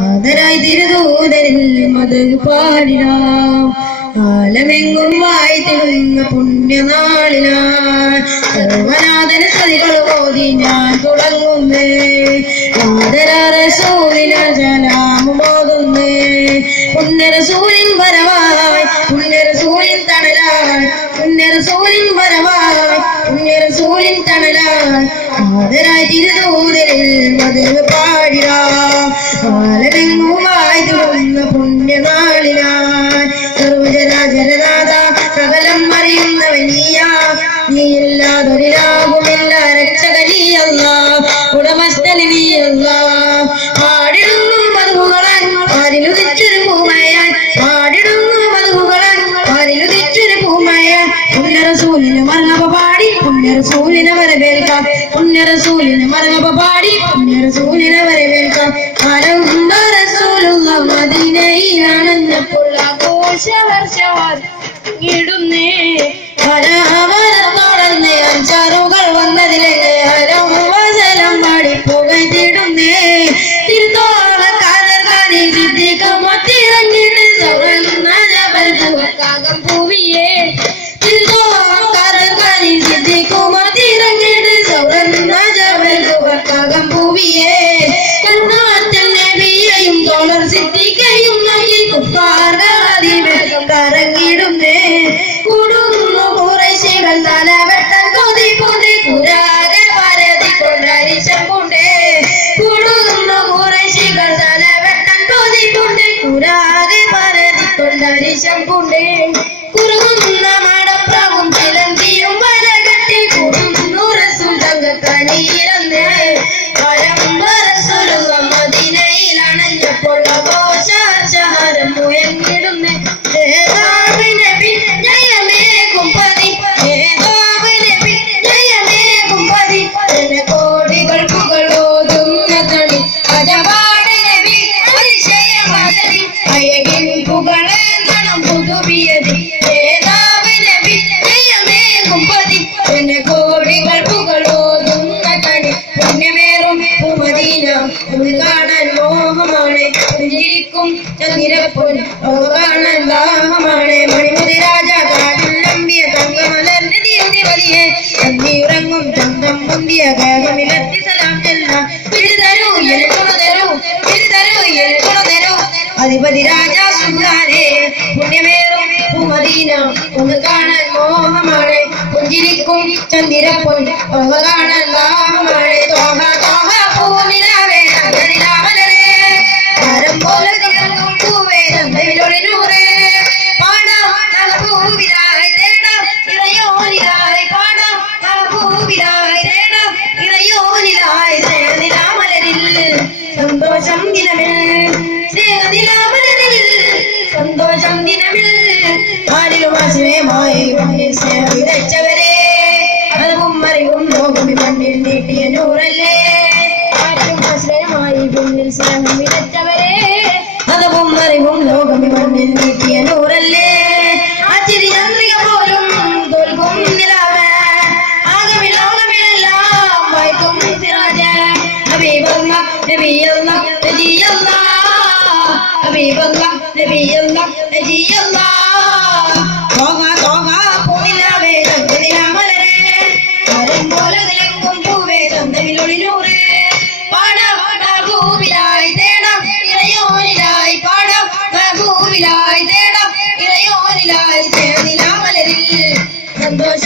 ആദരായി തിരുദൂതരിൽ മത് പാടിനാം കാലമെങ്ങും വായി തിളങ്ങ പുണ്യനാളിനാ സർവനാഥന സ്തുതികൾ ഓതി ഞാൻ തുടങ്ങുന്നേ. ആദരസൂലിന ജലാമോതുന്നേ വരവായ് പുണ്യരസൂലിൻ തണലായി പുണ്യരസൂലിൻ വരവായി സൂര്യൻ തണലായി ആദരായി തിരുദൂതരിൽ മതിൽ പാടിടാം കാലമെങ്ങുമായി തുടർന്ന പുണ്യനാളിനായി സർവജനാജനനാഥ സകലം അറിയുന്നവൻ നീ നീയില്ലാതൊരിലാകുമില്ല വരവേൽക്കാം പുണ്യറസൂലിന് മർഹബ പാടി പുണ്യറസൂലിനെ വരവേൽക്കാം ആരംഭ റസൂലുള്ള മദീനയിലാണെന്നപ്പോൾ ആഘോഷവർഷവാൻ ഇടുന്നേ. തുടർന്ന് അഞ്ചാറുകൾ വന്നതിലെ ഹരം வந்து പുമദീന ഒന്ന് കാണാൻ മോഹമാണ്. പുഞ്ചിരിക്കും ചന്ദ്രപ്പൊൻ കാണാൻ ദാഹമാണ് മണിമുതി രാജ കാലിൽ നമ്പിയ തങ്കമലർന്ന് തീയതി വലിയ തന്നിയുറങ്ങും ചന്തം പൊന്തിയ ഗേഹമിലെത്തി സലാം ചെല്ല തിരുതരൂ എഴുതുണ തരൂ തിരുതരൂ എഴുതുണ തരൂ അധിപതി രാജ സുന്ദാരെ പുണ്യമേറും പുമദീന ഒന്ന് കാണാൻ മോഹമാണ്. പുഞ്ചിരിക്കും ചന്ദിരപ്പൊൻ കാണാൻ ദാഹമാണ് തോഹ തോഹ സന്തോഷം ദിനമിൽ സ്നേഹനിലാമലരിൽ സന്തോഷം ദിനമിൽ ആരിലും ആശ്രയമായി മണ്ണിൽ സ്നേഹം വിതച്ചവരെ അറിവും അറിവും ലോകം ഈ മണ്ണിൽ നീട്ടിയ നൂറല്ലേ ആരിലും ആശ്രയമായി പിന്നിൽ സ്നേഹം വിതച്ചവരെ മണ്ണിൽ നീട്ടിയ നൂറല്ലേ? பாடம் பூவிலாய் தேடம் இறையோனிலாய் பாடம். பூவிலாய் தேடம் இறையோனிலாய் தேடி நாமலரில் சந்தோஷ